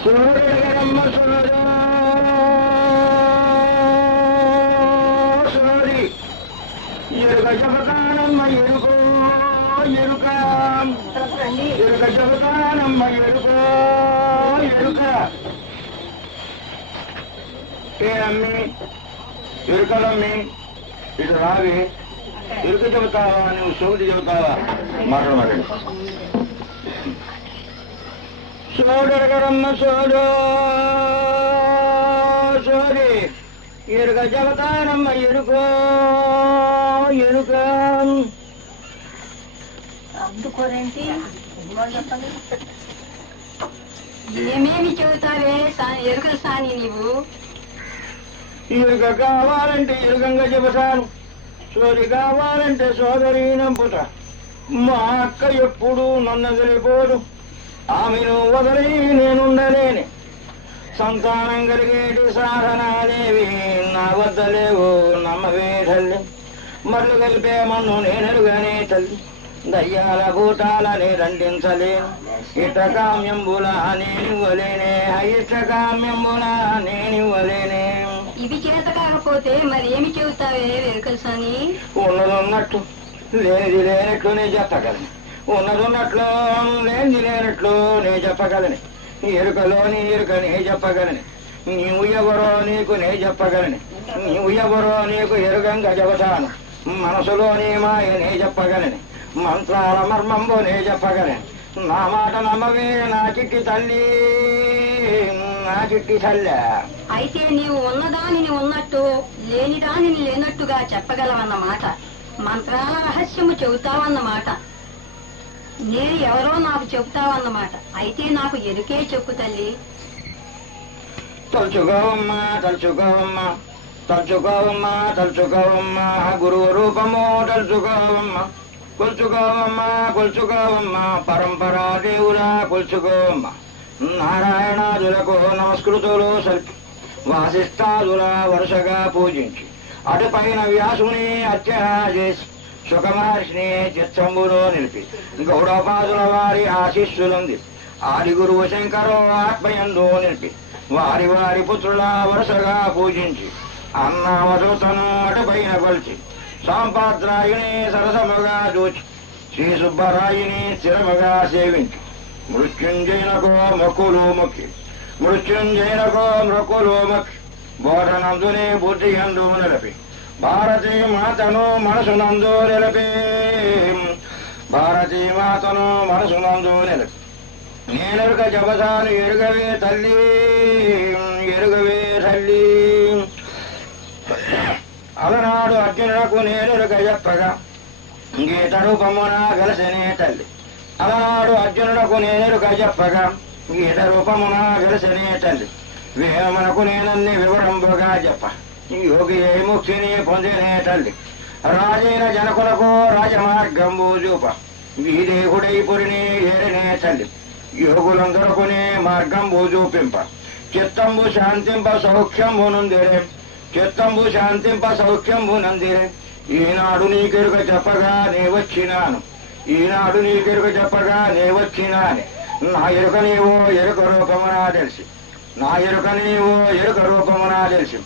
సూర్యమ్మ సూరి ఎరుక చెబుతానమ్మ ఎరుకో ఎరుక ఎరుక చెబుతానమ్మ ఎరుకో ఎరుక ఏ అమ్మి ఎరుకలమ్మి ఇటు రావి ఎరుక చెబుతావా నువ్వు సోది చెబుతావా మాట్లాడమాడండి సోడరగరమ్మ సోడు సోది ఎరుక చెబుతానమ్మ ఎరుకో ఎరుక అందుకోరేంటి ఏమేమి చెబుతావే ఎరుకల సాని నీవు ఎరుక కావాలంటే ఎరుకంగా చెబుతాను సోది కావాలంటే సోదరి నంపుట మా అక్క ఎప్పుడు నన్ను వదిలిపోదు ఆమెను వదిలి నేనుండలేని సంతానం కలిగేటి సాధనాలేవి నా వద్ద లేవు నమ్మవే తల్లి మరలు కలిపే మన్ను నేనెరుగనే తల్లి దయ్యాల భూతాలని దండించలేను ఇట కామ్యంబుల నేనివ్వలేనే ఇట కామ్యంబుల నేనివ్వలేనే ఇవి చేత కాకపోతే మరి ఏమి చెబుతావే ఎరుకల సాని ఉన్నది ఉన్నట్టు లేనిది లేనట్లు నేను చెప్పగలను ఉన్నది ఉన్నట్లు లేనిది లేనట్లు నేను చెప్పగలను ఎరుకలోని ఎరుక నే చెప్పగలను నీవు ఎవరో నీకు నే చెప్పగలను నీవు ఎవరో నీకు ఎరుకంగా చెబుతాను మనసులోని మాయ నే చెప్పగలను మంత్రాల మర్మంబు నే చెప్పగలను నా మాట నమ్మవే నా చిట్టి తల్లి నా చిట్టి తల్లి అయితే నీవు ఉన్నదానిని ఉన్నట్టు లేని దానిని లేనట్టుగా చెప్పగలవన్నమాట మంత్రాల రహస్యము చెబుతావన్నమాట నేను ఎవరో నాకు చెబుతావన్నమాట అయితే నాకు ఎరుకే చెప్పు తల్లి తలుచుకోవమ్మా తలుచుకోవమ్మా తలుచుకోవమ్మా తలుచుకోవమ్మా గురువు రూపము తలుచుకోవమ్మా కొలుచుకోవమ్మా కొలుచుకోవమ్మా పరంపరా దేవుడా కొలుచుకోవమ్మా నారాయణాదులకు నమస్కృతులు సల్పి వాసిష్ఠాదుల వరుసగా పూజించి అటుపైన వ్యాసుని అర్చన చేసి సుఖమహర్షిని చిత్తంబులో నిలిపి గౌడపాదుల వారి ఆశీస్సులుంది ఆది గురువు శంకరు ఆత్మయందు నిలిపి వారి వారి పుత్రుల వరుసగా పూజించి అన్నామదూతను అటుపైన కొలిచి సాంపాద్రాయుని సరసముగా చూచి శ్రీ సుబ్బరాయుని స్థిరముగా సేవించి మృత్యుంజయునకో మొక్కులు మొక్కి మృత్యుంజయునకో మొక్కులు మొక్కి బోధనందుని బుద్ధి యందు నిలిపి భారతీ మాతను మనసునందు నిలిపి భారతీ మాతను మనసునందు నిలిపి నేనెరుక జబదాను ఎరుగవే తల్లి ఎరుగవే తల్లి అలనాడు అర్జునులకు నేనెరుక చెప్పగా గీత రూపమున గెలసనే తల్లి అలనాడు అర్జునులకు నేనెరుక చెప్పగా గీత రూపమున గెలసనే తల్లి వేమనకు నేనన్ని వివరంబుగా చెప్ప యోగి ఏ ముక్తిని పొందినే తల్లి రాజైన జనకులకు రాజమార్గంబు చూప వీదేహుడై పురిని ఏరనే తల్లి యోగులందరకునే మార్గంబు చూపింప చిత్తంబు శాంతింప సౌఖ్యంబు నందిరే చిత్తంబు శాంతింప సౌఖ్యంబు నందిరే ఈనాడు నీకెరుక చెప్పగా నే వచ్చినాను ఈనాడు నీకెరుక చెప్పగా నే వచ్చినాను నా ఎరుక నీవో ఎరుక రూపమునా తెలిసి నా ఎరుక నీవో ఎరుక రూపమునా తెలిసి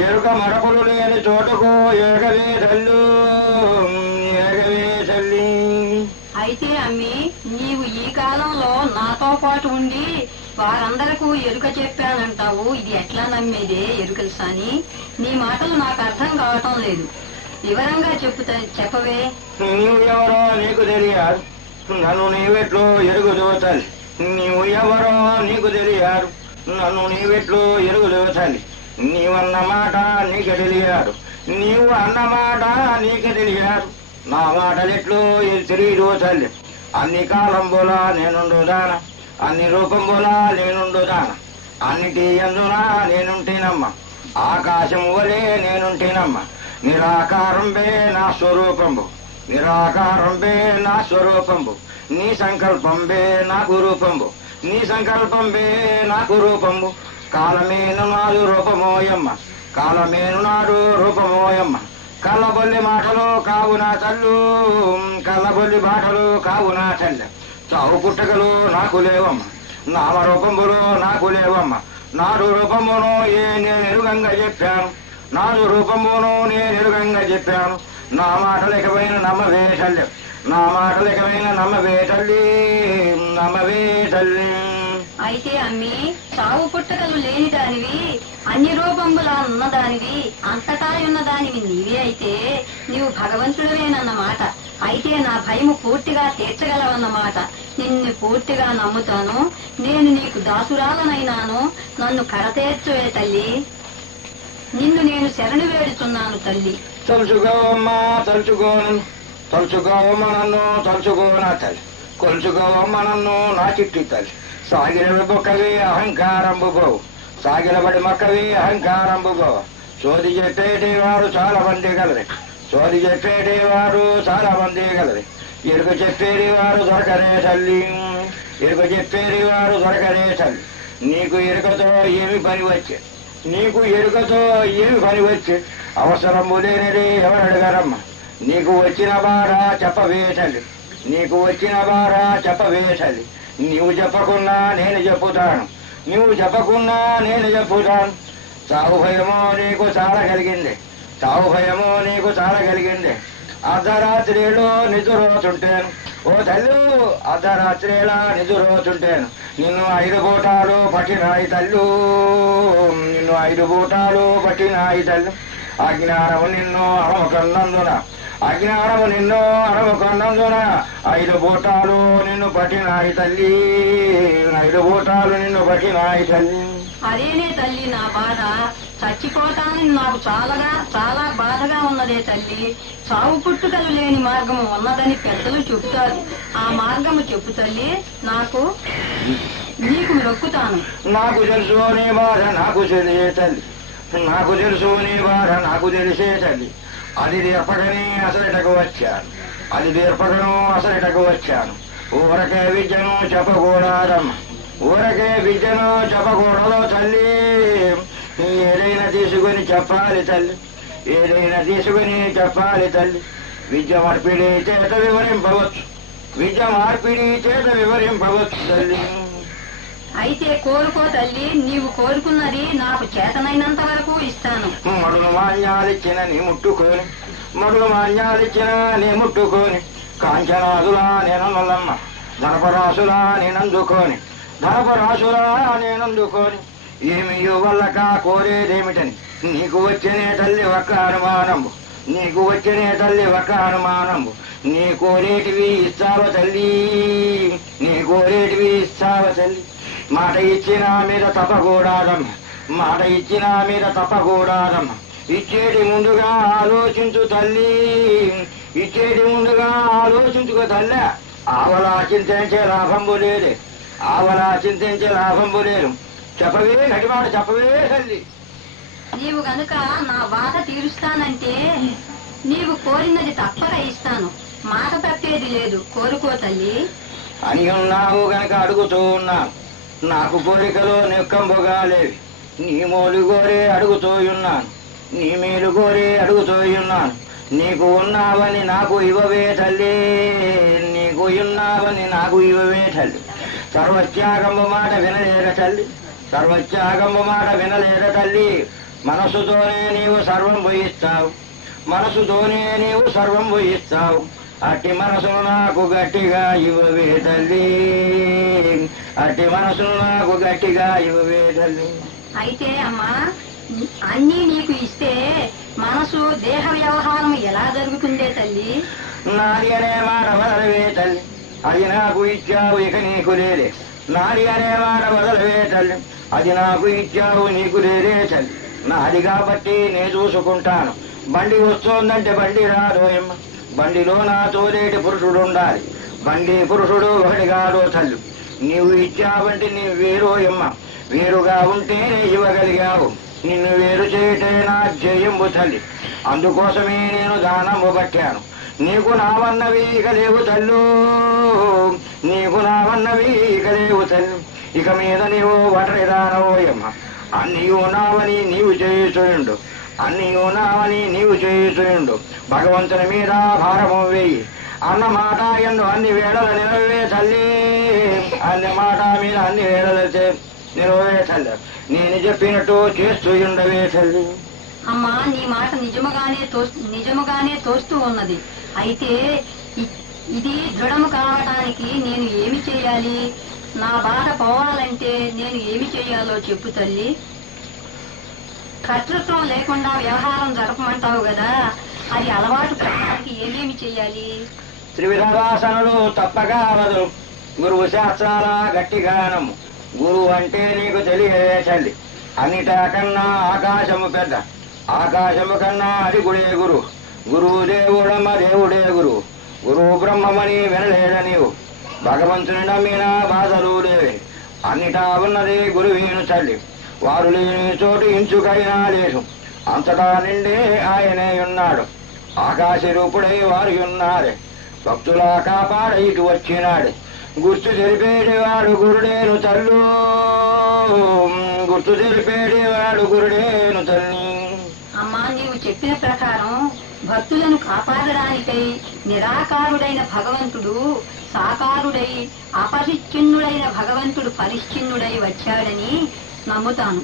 ఎరుక మరపులు లేని చోటుకు ఎరగవే తల్లు ఎరగవే తల్లి అయితే అమ్మి నీవు ఈ కాలంలో నాతో పాటు ఉండి వారందరకు ఎరుక చెప్పానంటావు ఇది ఎట్లా నమ్మేదే ఎరుకల సాని నీ మాటలు నాకు అర్థం కావటం లేదు వివరంగా చెప్పవే నువ్వెవరో నీకు తెలియదు నన్ను నీవెట్లు ఎరుగుదు తల్లి నీవు ఎవరో నీకు తెలియదు నన్ను నీవెట్లు ఎరుగుదు తల్లి నీవన్న మాట నీకు తెలియదు నీవు అన్న మాట నీకు తెలియదు నా మాటలెట్లు తెలియదు తల్లి అన్ని కాలంబులా నేనుండు దాన అన్ని రూపంబులా నేనుండు దాన అన్నిటి ఎందునా నేనుంటేనమ్మ ఆకాశం వలే నేనుంటేనమ్మ నిరాకారంబే నా స్వరూపంబు నిరాకారంబే నా స్వరూపంబు నీ సంకల్పంబే నాకు రూపంబు నీ సంకల్పంబే నాకు రూపంబు కాలమేను నాడు రూపమోయమ్మ కాలమేను నాడు రూపమోయమ్మ కళ్ళబొల్లి మాటలు కావు నా తల్లు కళ్ళబొల్లి మాటలు కావు నా తల్లి చావు పుట్టకలు నాకు లేవమ్మ నామరూపములు నాకు లేవమ్మ. నాడు రూపమును నేను ఎరుగంగా చెప్పాను. నాడు రూపమును నేను ఎరుగంగా చెప్పాను. నా మాటలకమైన నమ్మవే తల్లి, నా మాటలకమైన నమ్మవే తల్లి, నమ్మవే తల్లి. అయితే అమ్మి చావు పుట్టకలు లేని దానివి, అన్ని రూపంబులా ఉన్నదానివి, అంతటా ఉన్నదానివి నీవే అయితే నీవు భగవంతుడివేనన్నమాట. అయితే నా భయము పూర్తిగా తీర్చగలవన్నమాట. నిన్ను పూర్తిగా నమ్ముతాను. నేను నీకు దాసురాలనైనాను. నన్ను కడతేర్చువే తల్లి. నిన్ను నేను శరణు వేడుతున్నాను తల్లి. తలుచుకోవమ్మా తలుచుకోను, తలుచుకోవమ్మ నన్ను తలుచుకోనా తల్లి. కొలుచుకోవమ్మ నన్ను నా చిట్టి తల్లి. సాగిల బొక్కవి అహంకారంబు పోవు, సాగిలబడి మొక్కవి అహంకారంబు పోవు. సోది చెప్పేటి వారు చాలా మంది కలరు, సోది చెప్పేటి వారు చాలా మంది కలరు. ఎరుక చెప్పేటి వారు దొరకనే తల్లి, ఎరుక చెప్పేటి వారు దొరకనే తల్లి. నీకు ఎరుకతో ఏమి పని వచ్చే, నీకు ఎరుకతో ఏమి పని వచ్చే. అవసరము లేనిది ఎవరడగారమ్మ. నీకు వచ్చిన బాధ చెప్పవే తల్లి, నీకు వచ్చిన బాధ చెప్పవే తల్లి. నీవు చెప్పకున్నా నేను చెప్పుతాను, నీవు చెప్పకున్నా నేను చెప్పుతాను. చావు భయమో నీకు చాలా కలిగింది, చావు భయమో నీకు చాలా కలిగింది. అర్ధరాత్రిలో నిద్రపోతుంటాను ఓ తల్లు, అర్ధరాత్రిలా నిద్రపోతుంటాను. నిన్ను 5 పూటాలు పట్టినాయి తల్లు, నిన్ను 5 పూటాలు పట్టినాయి తల్లు. అజ్ఞానము నిన్ను అరవకన్నందున, అజ్ఞానము నిన్ను అరవకన్నందున 5 పూటాలు నిన్ను పట్టినాయి తల్లి, 5 పూటాలు నిన్ను పట్టినాయి తల్లి. అదేనే తల్లి నా బాధ. చచ్చిపోతానని నాకు చాలా బాధగా ఉన్నదే తల్లి. చావు పుట్టుకలు లేని మార్గము ఉన్నదని పెద్దలు చెబుతారు. ఆ మార్గము చెప్పు తల్లి, నీకు మొక్కుతాను. నాకు తెలుసు నీ బాధ నాకు తెలిసే తల్లి, నాకు తెలుసు నీ బాధ నాకు తెలిసే తల్లి. అది తీర్పకని అసలుటకు వచ్చాను, అది తీర్పకను అసలుటకు వచ్చాను. ఊరకే విద్యను చెప్పకూడదమ్మ, ఊరకే విద్యను చెప్పకూడదు తల్లి. ఏదైనా తీసుకుని చెప్పాలి తల్లి, ఏదైనా తీసుకుని చెప్పాలి తల్లి. విద్య మార్పిడి చేత వివరింపవచ్చు, విద్య మార్పిడి చేత వివరింపవచ్చు తల్లి. అయితే కోరుకో తల్లి, నీవు కోరుకున్నది నాకు చేతనైనంత వరకు ఇస్తాను. మడులు మాన్యాలిచ్చిన నీ ముట్టుకొని, మడులు మాన్యాలిచ్చిన నీ ముట్టుకొని. కాంచనాదులా నేనల్లమ్మ, ధనపరాసులా నేనందుకొని, ధనపరాసులా నేనందుకొని. ఏమి వల్లక కోరేదేమిటని నీకు వచ్చనే తల్లి ఒక్క అనుమానంబు, నీకు వచ్చనే తల్లి ఒక్క అనుమానంబు. నీ కోరేటివి ఇస్తావ తల్లి, నీ కోరేటివి ఇస్తావ తల్లి. మాట ఇచ్చిన మీద తప్పకూడదమ్మ, మాట ఇచ్చిన మీద తప్పకూడదమ్మ. ఇచ్చేటి ముందుగా ఆలోచించు తల్లి, ఇచ్చేటి ముందుగా ఆలోచించుకో తల్లి. ఆవలా చింతించే లాభంబు లేదే, ఆవలా చింతించే లాభంబు లేదు. చెప్పవే గడిమాట చెప్పవే తల్లి. నీవు గనుక నా బాధ తీరుస్తానంటే నీవు కోరినది తప్పక ఇస్తాను. మాట తప్పేది లేదు. కోరుకో తల్లి. అని ఉన్నావు గనక అడుగుతూ ఉన్నాను. నాకు కోరికలు నిక్కంబుగా లేవి. నీ మోలు కోరే అడుగుతూ ఉన్నాను, నీ మేలు కోరే అడుగుతూ ఉన్నాను. నీకు ఉన్నావని నాకు ఇవ్వవే తల్లి, నీకు ఉన్నావని నాకు ఇవ్వవే తల్లి. సర్వత్యాగంబు మాట వినలేర తల్లి, సర్వత్యాగంబు మాట వినలేర తల్లి. మనసుతోనే నీవు సర్వం పోయిస్తావు, మనసుతోనే నీవు సర్వం పోయిస్తావు. అట్టి మనసును నాకు గట్టిగా ఇవ్వవే తల్లి, అట్టి మనసును నాకు గట్టిగా ఇవ్వవే తల్లి. అయితే అమ్మా, అన్నీ నీకు ఇస్తే మనసు దేహ వ్యవహారం ఎలా జరుగుతుందే తల్లి? నాది అనే మాట వదలవే తల్లి, అది నాకు ఇచ్చావు ఇక నీకు లేదే. నాది అనే మాట వదలవే తల్లి, అది నాకు ఇచ్చావు నీకు లేదే తల్లి. నాది కాబట్టి నేను చూసుకుంటాను. బండి వస్తోందంటే బండి రాదోయమ్మ, బండిలో నా తోలేటి పురుషుడు ఉండాలి. బండి పురుషుడు ఒకటి కాదో తల్లి. నీవు ఇచ్చావంటే నీవు వేరోయమ్మ, వేరుగా ఉంటే ఇవ్వగలిగావు. నిన్ను వేరు చేయటే నా జయంబు తల్లి. అందుకోసమే నేను దానము పట్టాను. నీకు నావన్నవి ఇక లేవు తల్లు, నీకు నావన్నవి ఇక లేవు తల్లి. ఇక మీద నీవు ఒంటరి దానవోయమ్మ. అన్నీయు నావని నీవు చేయుచుండు, అన్నీయు నావని నీవు చేయుచుండు. భగవంతుని మీద భారము వేయి. అన్న మాట ఎందు అన్ని వేళల నిలవే తల్లి, అన్ని మాట మీద అన్ని వేళలైతే నిలవే తల్లి, నేను చెప్పినట్టు చేస్తూ ఉండవే తల్లి. అమ్మా, నీ మాట నిజముగానే తోస్తూ ఉన్నది. అయితే ఇది దృఢము కావటానికి నేను ఏమి చేయాలి? నా బాధ పోవాలంటే నేను ఏమి చేయాలో చెప్పు తల్లి. కర్తృత్వం లేకుండా వ్యవహారం జరపమంటావు కదా, అది అలవాటు పడడానికి ఏమేమి చెయ్యాలి? త్రివిధవాసనలు తప్పగా వదలు, గురువు శాస్త్రాల గట్టిగా నమ్ము. గురువు అంటే నీకు తెలియదే తల్లి, అన్నిటికన్నా ఆకాశము పెద్ద, ఆకాశము కన్నా అది గుడే గురు. గురువు దేవుడమ్మ దేవుడే గురువు. గురువు బ్రహ్మమని వినలేద నీవు, భగవంతుని నమ్మిన బాధలు లేవే. అన్నిటా ఉన్నది గురువీను తల్లి, వారు లేని చోటు ఇంచుకైనా లేదు. అంతటా నిండే ఆయనే ఉన్నాడు, ఆకాశ రూపుడై వారు ఉన్నారే. భక్తులా కాపాడ ఇటు వచ్చినాడు, గుర్తు తెలిపేటివాడు గురుడేను తల్లు, గుర్తు తెలిపేటివాడు గురుడేను తల్లి. అమ్మా, నీవు చెప్పిన ప్రకారం భక్తులను కాపాడడానికై నిరాకారుడైన భగవంతుడు సాకారుడై, అపరిచ్ఛిన్నుడైన భగవంతుడు పరిచ్ఛిన్నుడై వచ్చాడని నమ్ముతాను.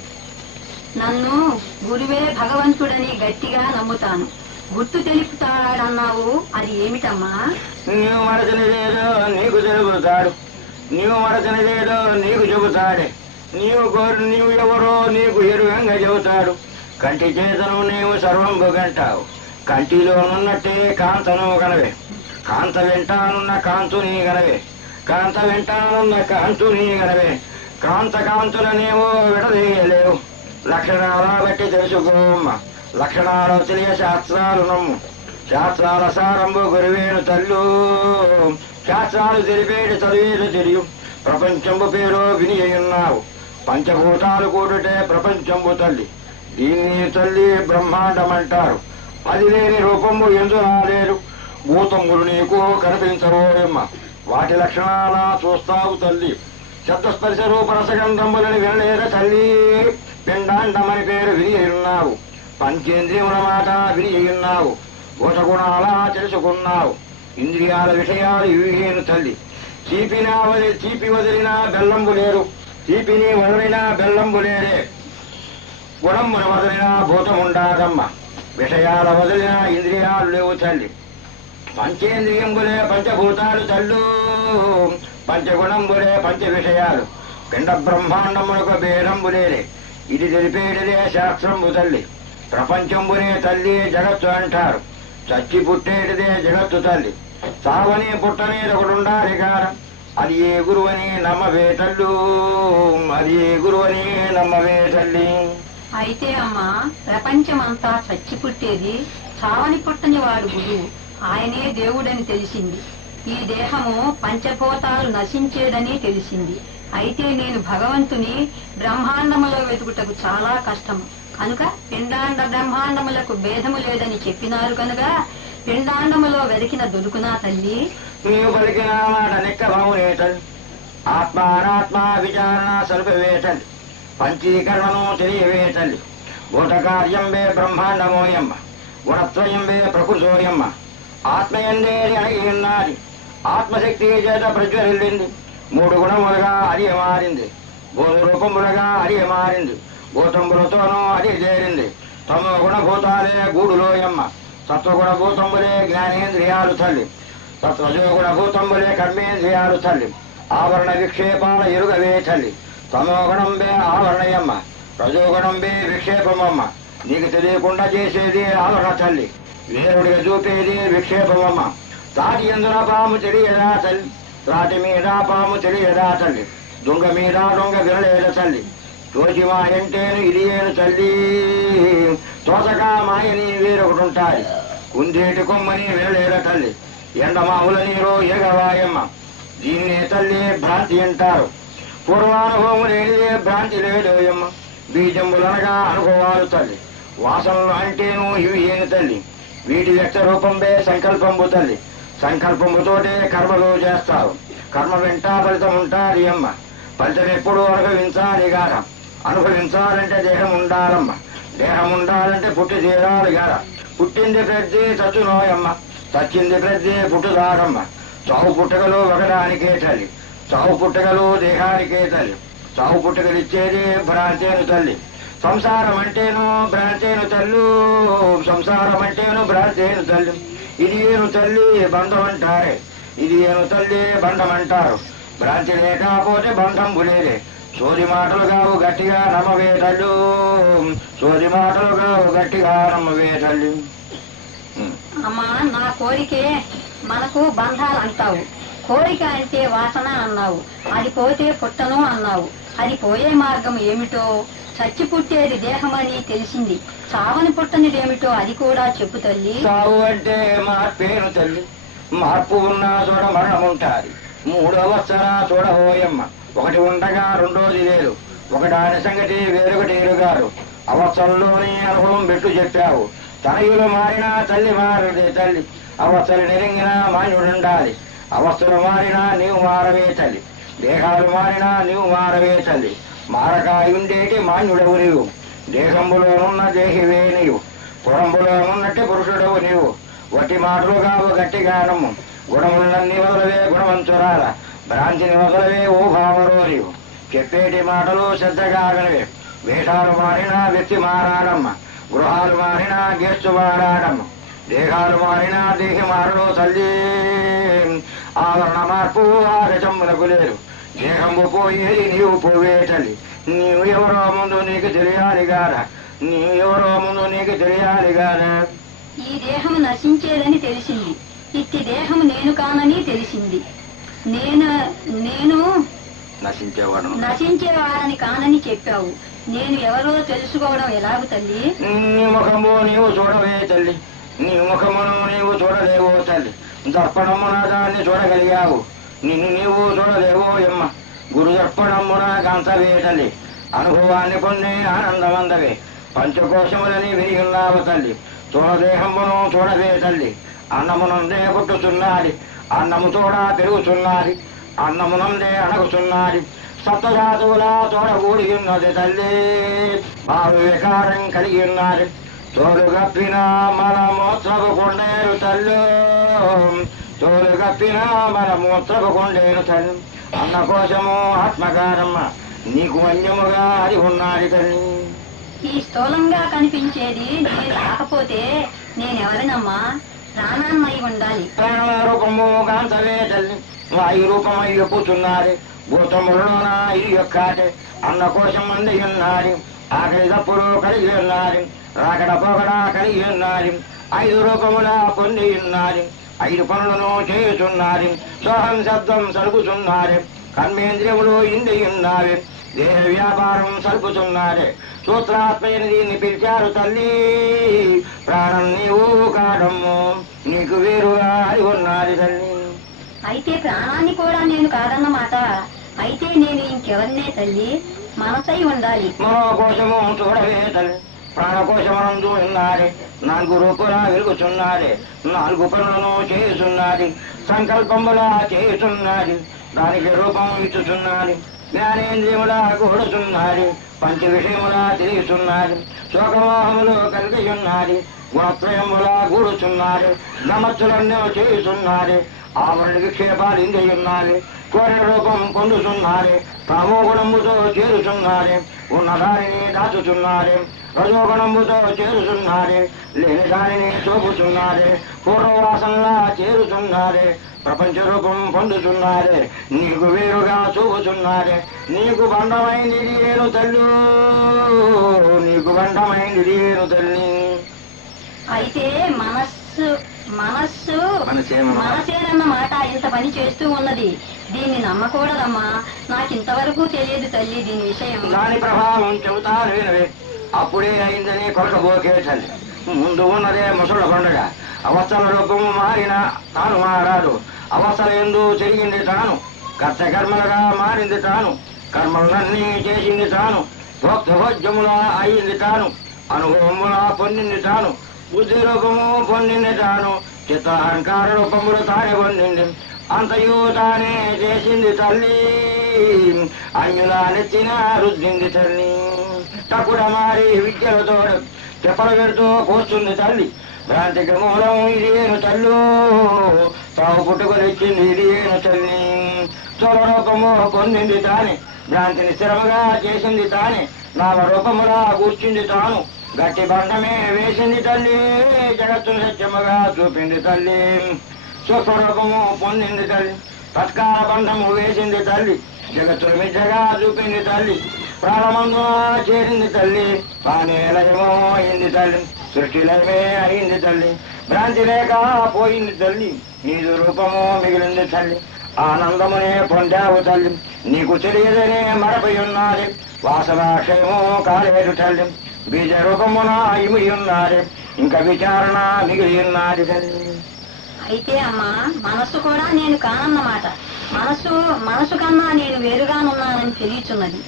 నన్ను గురువే భగవంతుడని గట్టిగా నమ్ముతాను. గుర్తు తెలుపుతాడన్నావు, అది ఏమిటమ్మా? నీవు మరచినదేదో నీకు తెలుపుతాడు, నీవు మరచినదేదో నీకు చెబుతాడే. నీవు ఎవరో నీకు ఎరుగంగా చెబుతాడు. కంటి చేతను నీవు సర్వంబు గంటావు, కంటిలోనున్నట్టే కాంతను గనవే. కాంత వెంటానున్న కాంతుని గనవే, కాంత వెంటానున్న కాంతుని గనవే. కాంతుల నీవు విడదీయలేవు, లక్షణాల బట్టి తెలుసుకోమ్మ. లక్షణాలు తెలియ శాస్త్రాలు నమ్ము, శాస్త్రాల సారంభు గురువేను తల్లు. శాస్త్రాలు తెలిపేటి చదివేది తెలియ, ప్రపంచంబు పేరు వినియున్నావు. పంచభూతాలు కూడుటే ప్రపంచంబు తల్లి, దీన్ని తల్లి బ్రహ్మాండమంటారు. అది లేని రూపము ఎందునా లేరు, భూతములు నీకు కనిపించబోయమ్మ. వాటి లక్షణాల చూస్తావు తల్లి, శబ్దస్పర్శ రూపరసగంధములని వినలేద తల్లి. పిండాండమని పేరు వినియున్నావు, పంచేంద్రియముల మాట వినియున్నావు. భూతగుణాల తెలుసుకున్నావు, ఇంద్రియాల విషయాలు ఇవిహేను తల్లి. చీపి వదిలినా బెల్లంబు లేరు, చీపిని వదిలినా బెల్లంబు లేరే. గుణమున వదిలినా భూతముండాదమ్మ, విషయాల వదిలిన ఇంద్రియాలు లేవు తల్లి. పంచేంద్రియంబులే పంచభూతాలు తల్లు, పంచగుణంబులే పంచ విషయాలు. పిండ బ్రహ్మాండములకు భేదంబులేరే, ఇది తెలిపేటిదే శాస్త్రంబు తల్లి. ప్రపంచంబునే తల్లి జగత్తు అంటారు, చచ్చి పుట్టేటిదే జగత్తు తల్లి. చావని పుట్టనేది ఒకడుండాలి కాన, అది ఏ గురువని నమ్మవే తల్లు, అది ఏ గురువని నమ్మవే తల్లి. అయితే అమ్మా, ప్రపంచమంతా చచ్చి పుట్టేది, చావని పుట్టని వాడు గురువు, ఆయనే దేవుడని తెలిసింది. ఈ దేహము పంచభూతాలు నశించేదని తెలిసింది. అయితే నేను భగవంతుని బ్రహ్మాండములో వెతుకుటకు చాలా కష్టము కనుక పిండాండ బ్రహ్మాండములకు భేదము లేదని చెప్పినారు కనుక పిండాండములో వెతికిన దొరుకునా తల్లి? నీవు పలికిన మాట నిక్కభమునేతల్, ఆత్మానాత్మ విచారణ స్వల్పవేతల్, పంచీకరణను తెలియవేతల్. భూతకార్యంబే బ్రహ్మాండమోయమ్మ, గుణత్వయంబే ప్రకృతోయమ్మ. ఆత్మయందేది అణగి ఉన్నది, ఆత్మశక్తి చేత ప్రజ్వరిల్లింది. మూడు గుణములుగా అది మారింది, భూత రూపములుగా అది మారింది. భూతంబులతోనూ అది చేరింది, తమో గుణభూతాలే గూడులోయమ్మ. సత్వగుణభూతంబులే జ్ఞానేంద్రియాలు తల్లి, సత్వజోగుణభూతంబులే కర్మేంద్రియాలు తల్లి. ఆవరణ విక్షేపాల ఎరుగవే తల్లి, తమో గుణంబే ఆవరణయమ్మ, రజోగుణంబే విక్షేపమమ్మ. నీకు తెలియకుండా చేసేది ఆవరణ తల్లి, వేరుడిగా చూపేది విక్షేపమమ్మ. తాటి ఎందున పాము తెలియదా తల్లి, త్రాటి మీద పాము తెలియదా తల్లి. దొంగ మీద దొంగ వినలేద తల్లి, తోచి మాయంటేను ఇది ఏను తల్లి. తోసక మాయని వేరొకటుంటాయి, కుందేటి కొమ్మని వినలేద తల్లి. ఎండమాముల నీరు ఎగవాయమ్మ, దీన్నే తల్లి భ్రాంతి అంటారు. పూర్వానుభవము లేనిదే భ్రాంతి లేదోయమ్మ. బీజంబులనగా అనుభవాలు తల్లి, వాసనలు అంటేను ఇవి ఏను తల్లి. వీటి వ్యక్త రూపంబే సంకల్పంబు తల్లి, సంకల్పముతోటే కర్మలు చేస్తారు. కర్మ వెంట ఫలితం ఉంటాది అమ్మ, ఫలితం ఎప్పుడు అనుభవించాలి గార. అనుభవించాలంటే దేహం ఉండాలమ్మ, దేహం ఉండాలంటే పుట్టి తీరాలి గార. పుట్టింది ప్రతి చచ్చునోయమ్మ, చచ్చింది ప్రతి పుట్టుదారమ్మ. చావు పుట్టకలు ఒకదానికే తల్లి, చావు పుట్టుకలు దేహానికే తల్లి, చావు పుట్టుకలిచ్చేది భ్రాంతేను తల్లి. సంసారం అంటేను భ్రాంతేను తల్లు, సంసారం అంటేను భ్రాంతేను తల్లి. ఇది ఏను తల్లి బంధం అంటారే, ఇది ఏను తల్లి బంధం అంటారు. భ్రాంతి లేకపోతే బంధం బులేదే. సోది మాటలు కావు గట్టిగా నమ్మవే తల్లు, సోది మాటలు కావు గట్టిగా నమ్మవే తల్లి. అమ్మా, నా కోరికే మనకు బంధాలు అంటావు. కోరిక అంటే వాసన అన్నావు, అది పోతే పుట్టను అన్నావు. అది పోయే మార్గం ఏమిటో, చచ్చి పుట్టేది దేహమని తెలిసింది. చావని పుట్టనిదేమిటో అది కూడా చెప్పు తల్లి. సావు అంటే మార్పేను తల్లి, మార్పు ఉన్నా చూడ మరణం ఉంటాది. మూడవసర చూడబోయమ్మ, ఒకటి ఉండగా రెండోది లేదు. ఒకదాని సంగతి వేరొకటి ఎరుగారు. అవస్థల్లోని అనుభవం పెట్టు చెప్పావు. తనయులు మారినా తల్లి మారదే తల్లి, అవస్థలు నెరింగినా మాన్యుడుండాలి. అవస్థలు మారినా నీవు మారవే తల్లి, దేహాలు మారినా నీవు మారవే తల్లి. మారకాయుండేటి మాన్యుడవు నీవు, దేహంబులో ఉన్న దేహివే నీవు, పురంబులో ఉన్నట్టు పురుషుడవు నీవు. వట్టి మాటలు కావు గట్టిగా నమ్ము, గుణములన్నీ వదలవే గుణవంతురాల, భ్రాంతిని వదలవే ఓ భావరో నీవు. చెప్పేటి మాటలు శ్రద్ధగా ఆగనవే. వేషాలు మారినా వ్యక్తి మారాడమ్మ, గృహాలు మారినా గేస్తు మారాడమ్మ, దేహాలు మారినా దేహి మారడు తల్లి. ఆవరణ మార్పు ఆగచమ్ములకు లేదు, దేహంబు పోయేది నీవు పోవే తల్లి. నీవు ఎవరో ముందు నీకు తెలియాలి గారా, నీవు ఎవరో ముందు నీకు తెలియాలి గారా. ఈ దేహం నశించేదని తెలిసింది, ఇట్టి దేహం నేను కానని తెలిసింది. నేను నశించేవాడని కానని చెప్పావు. నేను ఎవరో తెలుసుకోవడం ఎలాగు తల్లి? నీ ముఖము నీవు చూడవే తల్లి, నీ ముఖమును నీవు చూడలేవో తల్లి. దర్పణమున దాన్ని చూడగలిగావు, నిన్ను నీవు చూడలేవో ఎమ్మ. గురు దర్పణమున కాంతవే తల్లి, అనుభవాన్ని పొందే ఆనందమందవే. పంచకోశములని విరిగిన్నావు తల్లి, చూడదేహమును చూడవే తల్లి. అన్నమునందే పుట్టుచున్నది, అన్నము తోడ పెరుగుచున్నది, అన్నమునందే అణగుచున్నది. సప్తధాతువుల తోడగూడి ఉన్నది తల్లి, భావ వికారం కలిగి ఉన్నది. తోలు గప్పిన మన మూత్రపు కొండేరు తల్లు, తోలు గప్పిన మన మూత్రపు కొండేరు తల్లి. అన్న కోశము ఆత్మకారమ్మ, నీకు అన్యముగా అది ఉన్నది తల్లి. ఈ స్థూలంగా కనిపించేది నేను కాకపోతే నేనెవరినమ్మా? ప్రాణాన్నై ఉండాలి. ప్రాణ రూపము కాంతవే తల్లి, వాయు రూపమై కూర్చున్నది. భూతములోన ఇది యొక్కటే అన్న కోశం అంది ఉన్నది. ఆకలి తప్పుడు కలిగి ఉన్నది, రాకడ పోకడ కలిగి ఉన్నది. 5 రూపముల పొంది ఉన్నది, 5 పనులను చేయుచున్నది. సోహం శబ్దం సలుపుచున్నది, కర్మేంద్రియములు ఇంది ఉన్నవి. దేహ వ్యాపారం సలుపుచున్నది. సూత్రాత్మయని దీన్ని పిలిచారు తల్లి, ప్రాణం నీవు కాడమ్ము, నీకు వేరుగా అది ఉన్నది తల్లి. అయితే ప్రాణాన్ని కూడా నేను కాదన్నమాట. అయితే నేను ఇంకెవరినే తల్లి? మనసై ఉండాలి. మనోకోశము చూడవే తల్లి, ప్రాణకోశమనందు ఉన్నది. 4 రూపులా వెలుగుచున్నది, 4 పనులను చేయుచున్నది. సంకల్పములా చేయుచున్నది, దానికి రూపం ఇచ్చుచున్నది. జ్ఞానేంద్రియములా కూడుచున్నది, పంచ విషయములా తిరుగుచున్నది. శోకమోహములు కలిగి ఉన్నది, గుణత్రయములా కూడుచున్నది. నమస్సులన్నో చేయుచున్నది, ఆవరణ విక్షేపాలు ఇంద్రియున్నది. కోరిన రూపం పొందుతున్నది, తమో గుణముతో చేరుచున్నది. ఉన్నదానిని దాచుచున్నది, రజోగుణముతో చేరుచున్నది. లేని దానిని చూపుచున్నది, పూర్వవాసనలా చేరుచున్నది. ప్రపంచ రూపం పొందుతున్నది, నీకు వేరుగా చూపుచున్నది. నీకు బంధమైంది ఏను తల్లు, నీకు బంధమైంది ఏను తల్లి. అయితే మనసేనన్న మాట ఇంత పని చేస్తూ ఉన్నది. దీన్ని నమ్మకూడదమ్మా. నాకింతవరకు తెలియదు తల్లి దీని విషయం. దాని ప్రభావం చెబుతాను వినవే. అప్పుడే అయిందని కొరకబోకే తల్లి, ముందు ఉన్నదే ముసళ్ళ పండుగ. అవస్థల రూపము మారిన తాను మారాడు, అవస్థల ఎందు చెరిగింది తాను. కర్తకర్మలుగా మారింది తాను, కర్మలన్నీ చేసింది తాను. భోక్తభోజ్యములా అయింది తాను, అనుభవములా పొందింది తాను. బుద్ధి రూపము పొందింది తాను, చిత్తాహంకార రూపములు తానే పొందింది. అంతయు తానే చేసింది తల్లి, అన్యులా నెత్తిన రుద్దింది తల్లి. తక్కువ మారి విద్యలతోడు చెప్పలు పెడుతూ పోస్తుంది తల్లి. భ్రాంతికి మూలం ఇది ఏను తల్లు, తావు పుట్టుకొనిచ్చింది ఇది ఏను తల్లి. స్వరూపము పొందింది తానే, భ్రాంతిని స్థిరముగా చేసింది తానే, నామరూపములా కూర్చుంది తాను, గట్టి బండమే వేసింది తల్లి, జగత్తును సత్యముగా చూపింది తల్లి. స్వస్వరూపము పొందింది తల్లి, తత్కాల బంధము వేసింది తల్లి, జగత్తును మిథ్యగా చూపింది తల్లి, ప్రాణమందున చేరింది తల్లి, పానేలయమో అయింది తల్లి, సృష్టిలయమే అయింది తల్లి, భ్రాంతి లేక పోయింది తల్లి, నీదు రూపము మిగిలింది తల్లి, ఆనందమునే పొందావు తల్లి, నీకు తెలియదనే మరపై ఉన్నది, వాసనాక్షయము కాలేదు తల్లి, బీజ రూపమున ఇమి ఉన్నది, ఇంకా విచారణ మిగిలి ఉన్నది తల్లి. అయితే అమ్మా, మనస్సు కూడా నేను కానన్నమాట. మనసు కన్నా నేను వేరుగానున్నానని తెలియచున్నది.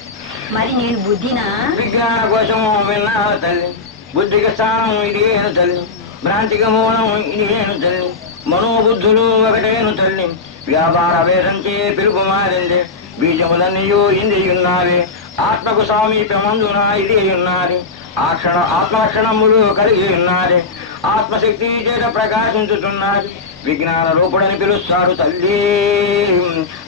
మరి నేను బుద్ధినా? విజ్ఞాన కోసము విన్నాను తల్లి, బుద్ధికి స్థానం ఇదేను తల్లి, భ్రాంతికి మూలం ఇదేను తల్లి, మనోబుద్ధులు ఒకటేను తల్లి, వ్యాపార వేదంచే పిలుపు మారింది, బీజములన్నయూ ఇంద్రియున్నావే, ఆత్మకు సామీప్యమందున ఇది ఉన్నది, ఆత్మలక్షణములు కలిగి ఉన్నది, ఆత్మశక్తి చేత ప్రకాశించుతున్నది, విజ్ఞాన రూపుడని పిలుస్తాడు తల్లి,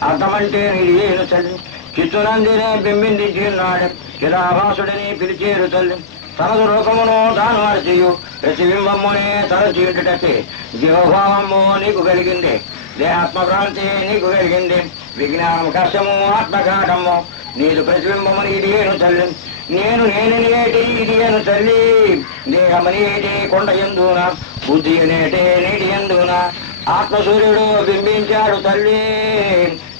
అర్థమంటే ఇదేను తల్లి, చిత్తునందినే బింబించున్నాడు, చిరాభాసుడని పిలిచేరు తల్లి, తనదు రూపమును తాను మరచియు ప్రతిబింబమునే తరచియుటటే, జీవభావము నీకు కలిగింది, దేహాత్మభ్రాంతి నీకు కలిగింది, విజ్ఞానం కష్టము ఆత్మఘాటము, నీదు ప్రతిబింబముని ఇదేను తల్లి, నేనేటి ఇదేను తల్లి, దేహమనేటి కొండ ఎందున, బుద్ధి అనేటే నీటి ఎందున, ఆత్మసూర్యుడు బింబించాడు తల్లి,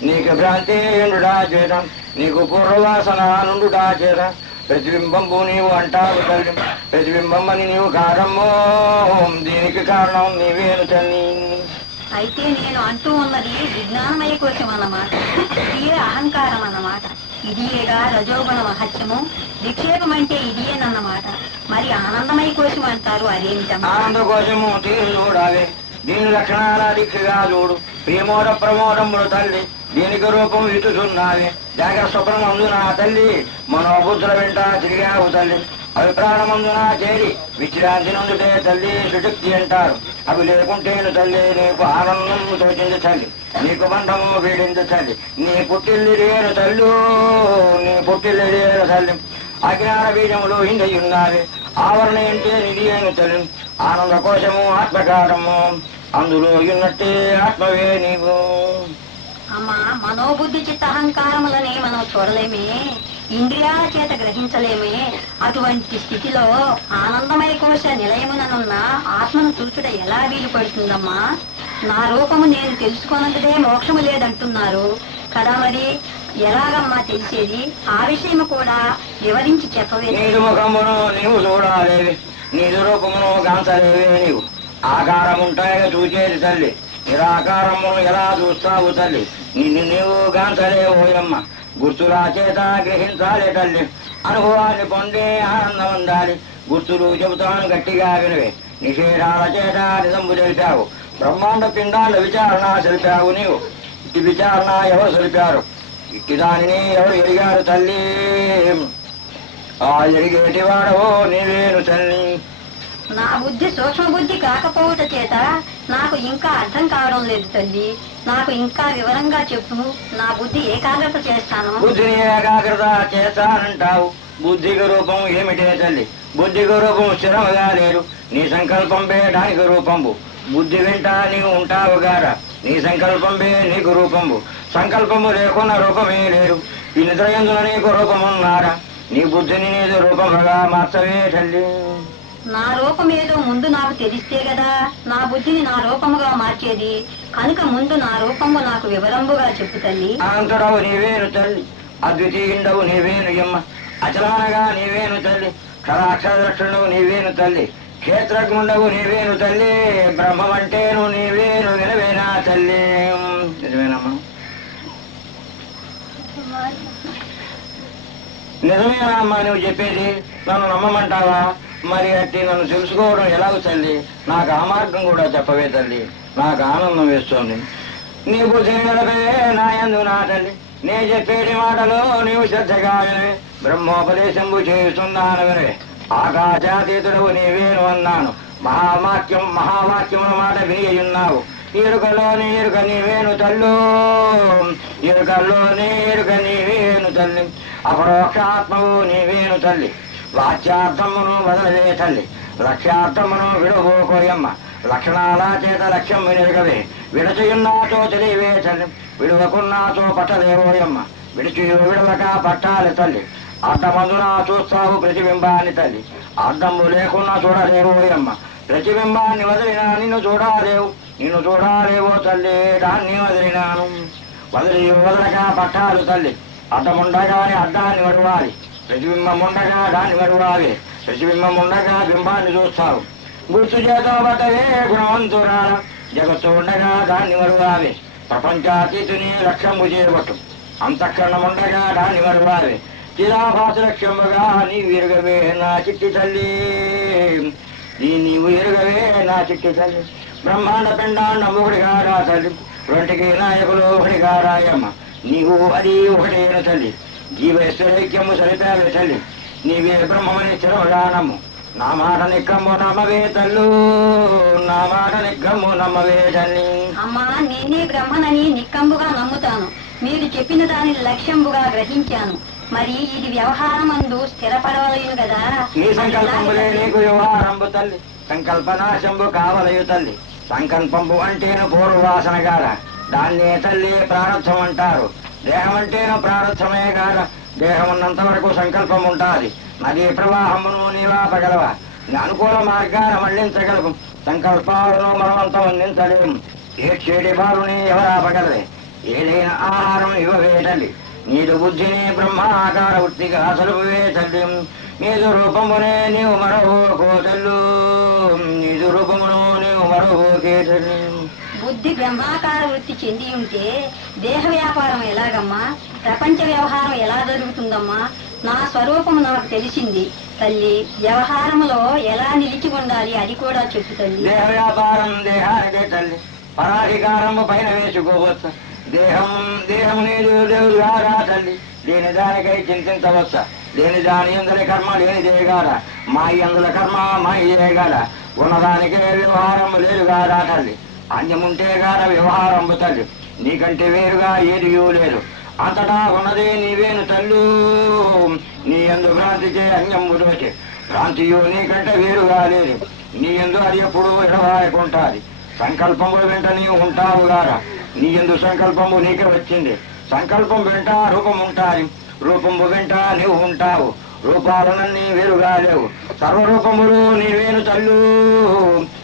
నీకు భ్రాంతి ఎండుడా చేత, నీకు పూర్వవాసన నుండుడా చేత, ప్రతిబింబంబు నీవు అంటావు తల్లి, ప్రతిబింబమ్మని నీవు కారమ్మో, దీనికి కారణం నీవేను తల్లి. అయితే నేను అంటూ ఉన్నది విజ్ఞానమయ కోశం అన్నమాట, ఇదియే అహంకారం అన్నమాట, ఇదియేగా రజోగుణ మహత్యము, విక్షేపం అంటే ఇదియేనన్నమాట. మరి ఆనందమయ కోశం అంటారు, అదేమిటమ్మా? ఆనంద కోశము తీరు చూడాలి, దీని లక్షణాల దిక్కుగా చూడు, ప్రేమోద ప్రమోదముడు తల్లి, దీనికి రూపం ఇటుచున్నావి, జాగ్రత్త స్వప్నమందున తల్లి, మనోబుద్ధుల వెంట తిరిగావు తల్లి, అవి ప్రాణమందున చేరి విశ్రాంతి నందుతే తల్లి సుశక్తి అంటారు, అవి లేకుంటేను తల్లి నీకు ఆనందం తోచింది తల్లి, నీకు బంధము వీడింది తల్లి, నీ పుట్టిల్లిరేను తల్లు, నీ పుట్టిల్లిరేను తల్లి, అజ్ఞాన బీజములు ఇందయున్నావి, ఆవరణ అంటే నిధియేను తల్లి, ఆనంద కోశము ఆత్మకారము, అందులో ఉన్నట్టే ఆత్మవే నీవు. అమ్మా, మనోబుద్ధి చిత్తహంకారములని మనం చూడలేమే, ఇంద్రియాల చేత గ్రహించలేమే, అటువంటి స్థితిలో ఆనందమయ కోశ నిలయముననున్న ఆత్మను చూచుట ఎలా వీలు పడుతుందమ్మా? నా రూపము నేను తెలుసుకున్నదే మోక్షము లేదంటున్నారు కదా, మరి ఎలాగమ్మా తెలిసేది? ఆ విషయము కూడా వివరించి చెప్పవే. నీదు ముఖమును నీవు చూడాలేవి, నీదు రూపమును గాంచలేవే, నీవు ఆకారముంటాయో చూచేది తల్లి, నిరాకారమును ఎలా చూస్తావు తల్లి, నిన్ను నీవు గాంచలేవోయమ్మ, గుర్తుల చేత గ్రహించాలి తల్లి, అనుభవాన్ని పొందే ఆనందం ఉండాలి, గుర్తులు చెబుతాను గట్టిగా వినవే, నిషేధాల చేత నిజంబు తెలిపావు, బ్రహ్మాండ పిండాల విచారణ తెలిపావు నీవు, ఇట్టి విచారణ ఎవరు తెలిపారు, ఇట్టి దానిని ఎవరు ఎరిగారు తల్లి, ఆ ఎరిగేటి వాడవో నీవేను తల్లి. నా బుద్ధి సూక్ష్మ బుద్ధి కాకపోవట చేత నాకు ఇంకా అర్థం కావడం లేదు తల్లి, నాకు ఇంకా వివరంగా చెప్పు, నా బుద్ధి ఏకాగ్రత చేస్తాను. బుద్ధిని ఏకాగ్రత చేస్తానంటావు, బుద్ధికి రూపం ఏమిటే తల్లి, బుద్ధికి రూపం స్థిరముగా లేరు, నీ సంకల్పం దానికి రూపంబు, బుద్ధి వెంట నీవు ఉంటావు గారా, నీ సంకల్పంబే నీకు రూపంబు, సంకల్పము లేకున్న రూపమే లేరు, ఈ నిద్రయందున నీకు రూపమున్నారా, నీ బుద్ధిని నీదు రూపముగా మార్చవే తల్లి. నా రూపమేదో ముందు నాకు తెలిస్తే గదా నా బుద్ధిని నా రూపముగా మార్చేది, కనుక ముందు నా రూపము నాకు వివరంబుగా చెప్పు తల్లి. అనంతరావు నీవేను తల్లి, అద్వితీయుండవు నీవేను యమ్మ, అచలానగా నీవేను తల్లి, క్షరాక్షరక్షణు నీవేను తల్లి, క్షేత్రజ్ఞుండవు నీవేను తల్లి, బ్రహ్మమంటేను నీవేను వినవేనా తల్లి. నిజమేనమ్మా? నిజమేనా అమ్మా నువ్వు చెప్పేది? నన్ను నమ్మమంటావా? మరి అట్టి నన్ను తెలుసుకోవడం ఎలాగో తల్లి, నాకు ఆ మార్గం కూడా చెప్పవే తల్లి, నాకు ఆనందం వేస్తోంది. నీ బుద్ధిని నడపే నాయందు నా తల్లి, నే చెప్పేటి మాటలో నీవు శ్రద్ధగా వినవే, బ్రహ్మోపదేశంబు చేస్తున్నాను వినవే, ఆకాశాతీతుడవు నీవేను అన్నాను, మహావాక్యముల మాట వినియున్నావు, ఎరుకలోని ఎరుక నీవేను తల్లు, ఎరుకల్లోని ఎరుక నీవేను తల్లి, అపరోక్షాత్మవు నీవేను తల్లి, వాచ్యార్థమును వదలవే తల్లి, లక్ష్యార్థమును విడవోకోయమ్మ, లక్షణాల చేత లక్ష్యం వినరుగవే, విడచియున్నాచో తెలివే తల్లి, విడువకున్నాచో పట్టదేవోయమ్మ, విడిచియు విడవక పట్టాలి తల్లి, అర్థమందున చూస్తావు ప్రతిబింబాన్ని తల్లి, అర్థము లేకున్నా చూడలేవోయమ్మ, ప్రతిబింబాన్ని వదిలినా నిన్ను చూడాలేవు, నిన్ను చూడాలేవో తల్లి, దాన్ని వదిలినాను, వదిలి వదలక పట్టాలు తల్లి, అర్థముండగానే అర్థాన్ని వడవాలి, ప్రతిబింబం ఉండగా దాన్ని వడవాలి, ప్రతిబింబం ఉండగా బింబాన్ని చూస్తావు, గుర్తు చేత పట్టవే గుణవంతురాల, జగత్తు ఉండగా దాన్ని వడవాలి, ప్రపంచాతీతుని లక్ష్యము చేయబట్టు, అంతఃకరణముండగా దాన్ని వడవాలి, చిరాభాస లక్ష్యముగా నీవు ఎరుగవే నా చిట్టి తల్లి, నీవు ఎరుగవే నా చిట్టి తల్లి, బ్రహ్మాండ పిండాండ ఒకటిగా రా తల్లి, రెంటికి నాయకులు ఒకటిగా రాయమ్మ, నీవు అది ఒకటేన తల్లి, జీవేశ్వరైక్యము సరిపేవే తల్లి, నీవే బ్రహ్మమని చిరవగానము, నా మాట నిక్కమ్ము నమ్మవే తల్లు, నా మాట నిక్కమ్ము నమ్మవే తల్లి. అమ్మా నేనే బ్రహ్మనని నిక్కంబుగా నమ్ముతాను, మీరు చెప్పిన దాని లక్ష్యంబుగా గ్రహించాను, మరి ఇది వ్యవహారమందు స్థిరపడవలేను కదా. నీ సంకల్పములే నీకు వ్యవహారంబు తల్లి, సంకల్పనాశంబు కావలయు తల్లి, సంకల్పంబు అంటేను పూర్వవాసన గాడ, దాన్నే తల్లి ప్రారంభం అంటారు, దేహం అంటేను ప్రారంభమే గాడ, దేహం ఉన్నంత వరకు సంకల్పం ఉంటాది, నదీ ప్రవాహమును నీవాపగలవా, అనుకూల మార్గాన మళ్లించగలవు, సంకల్పాలను మనమంతం అందించలేము, ఏ చెడి బాలుని ఎవరాపగలవే, ఏదైనా ఆహారం ఇవ్వవే తల్లి, నీదు బుద్ధిని బ్రహ్మాకార వృత్తిగా సలుపువే తల్లి, నీదు రూపమునే నీవు మరవోకో తల్లు, నీదు రూపమును నీవు మరవోకే తల్లి. బుద్ధి బ్రహ్మాకార వృత్తి చెంది ఉంటే దేహ వ్యాపారం ఎలాగమ్మా, ప్రపంచ వ్యవహారం ఎలా జరుగుతుందమ్మా, నా స్వరూపము నాకు తెలిసింది తల్లి, వ్యవహారంలో ఎలా నిలిచి ఉండాలి అది కూడా చెప్పు తల్లి. దేహ వ్యాపారం దేహానికే తల్లి, పరాధికారము పైన వేసుకోవచ్చ, దేహం నీదు దేవుడుగా రా తల్లి, దేని దానికై చింతించవచ్చ, దేని దాని ఎందుల కర్మ లేనిదేగాడ, మాయి అందుల కర్మ మాయేగాడ, ఉన్నదానికే వ్యవహారము లేదుగా రా తల్లి, అన్యముంటే గాడ వ్యవహారంబు తల్లి, నీకంటే వేరుగా ఏదియూ లేదు, అంతటా ఉన్నదే నీవేను తల్లు, నీ ఎందు భ్రాంతిచే అన్యంబు దోచే, భ్రాంతియు నీకంటే వేరుగా లేదు, నీ ఎందు అది ఎప్పుడు ఎడవాడుకుంటాది, సంకల్పములు వెంట నీవు ఉంటావు గారా, నీ ఎందు సంకల్పము నీకే వచ్చింది, సంకల్పం వెంట రూపం ఉంటాయి, రూపము వెంట నీవు ఉంటావు, రూపాలనన్నీ వేరుగా లేవు, సర్వరూపములు నీవేను తల్లు,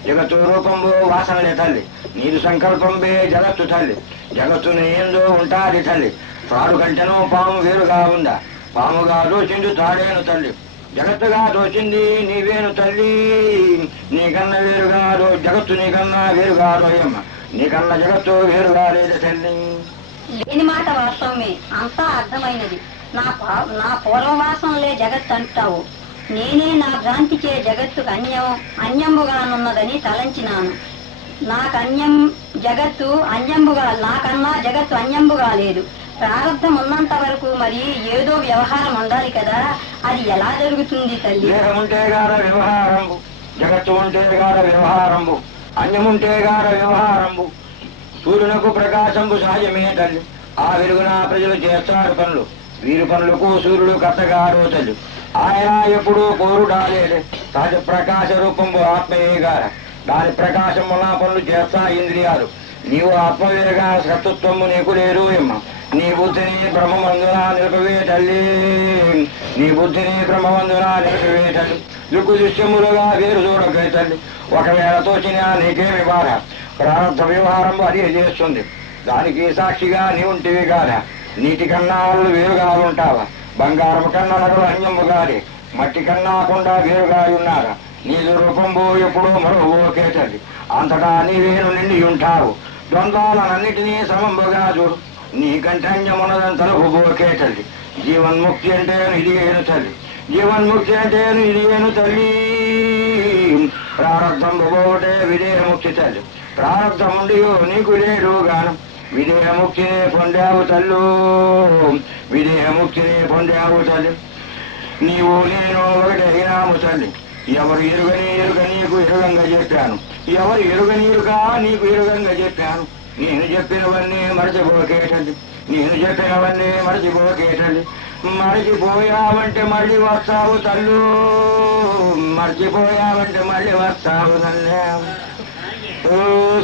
జగత్తు రూపంబు వాసనలే తల్లి, నీదు సంకల్పంబే జగత్తు తల్లి, జగత్తు నీ ఎందు ఉంటాది తల్లి, తాడు కంటెను పాము వేరుగా ఉందా, పాముగా దోచింది తాడేను తల్లి, జగత్తుగా దోచింది నీవేను తల్లి, నీకన్నా వేరుగా జగత్తు నీకన్నా వేరుగా రోయమ్మ, నీకన్నా జగత్తు వేరుగా లేదు తల్లి. లేని మాట వాస్తవమే, అంతా అర్థమైనది, నా పూర్వవాసంలే జగత్ అంటావు, నేనే నా భ్రాంతిచే జగత్తుకు అన్యంబుగానున్నదని తలంచినాను, నాకన్యం జగత్తు అన్యంబుగా, నాకన్నా జగత్తు అన్యంబుగా లేదు, ప్రారంభం ఉన్నంత వరకు మరి ఏదో వ్యవహారం ఉండాలి కదా, అది ఎలా జరుగుతుంది తల్లి. దేహముంటే గార వ్యవహారంబు, జగత్తు ఉంటే గార వ్యవహారంబు, అన్యముంటే గార వ్యవహారంబు, సూర్యునకు ప్రకాశంబు సహజమే తల్లి, ఆ వెలుగున ప్రజలు చేస్తారు పనులు, వీరి పనులకు సూర్యుడు కర్తగారో తల్లి, ఆయన ఎప్పుడూ కోరుడాలేదే, సహజ ప్రకాశ రూపంబు ఆత్మయే గార, దాని ప్రకాశం వల్ల పనులు చేస్తా ఇంద్రియాలు, నీవు ఆత్మవేగా సత్తుత్వము నీకు లేదు ఎమ్మ, నీ బుద్ధిని బ్రహ్మమందున నిలిపవే తల్లి, నీ బుద్ధిని బ్రహ్మమందున నిలిపవే తల్లి, దిక్కు దృశ్యములుగా వేరు చూడకే తల్లి, ఒకవేళ తోచినా నీకేమి బాధ, ప్రారంభ వ్యవహారం అది చేస్తుంది, దానికి సాక్షిగా నీ ఉంటివి కాదా, నీటి కన్నా వాళ్ళు వేరుగా ఉంటావా, బంగారం కన్నా నగలు అన్యము గారి, మట్టి కన్నాకుండా వేరుగా ఉన్నారా, నీదు రూపంబు ఎప్పుడూ మరొకే తల్లి, అంతటా నీవేను నిండి ఉంటావు, ద్వంద్వాలన్నిటినీ సమంబుగా చూడు, నీకంటే అన్యమున్నదని తలపుబోకే తల్లి, జీవన్ముక్తి అంటే ఇది ఏను తల్లి, జీవన్ముక్తి అంటే ఇది ఏను తల్లి, ప్రారంభం పోటే విదేహముక్తి తల్లి, ప్రారంభముండి నీకు లేడు గానం, విదేహముక్తిని పొందావు తల్లు, విదేహముక్తిని పొందావు తల్లి, నీవు నేను ఒకటైనాము తల్లి, ఎవరు ఎరుగని ఎరుక నీకు ఎరుగంగా చెప్పాను, ఎవరు ఎరుగని ఎరుక నీకు ఎరుగంగా చెప్పాను. నేను చెప్పినవన్నీ మరచిపోకేటండి, నేను చెప్పినవన్నీ మరచిపోకేటండి. మరచిపోయావంటే మళ్ళీ వస్తావు తల్లు, మర్చిపోయావంటే మళ్ళీ వస్తావు తల్లే. ఓ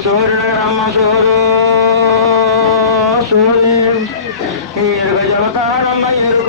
సూర్యుడు రమ్మ సూరు సూర్యు ఎరుగ జలతారమ్మ ఎరుగ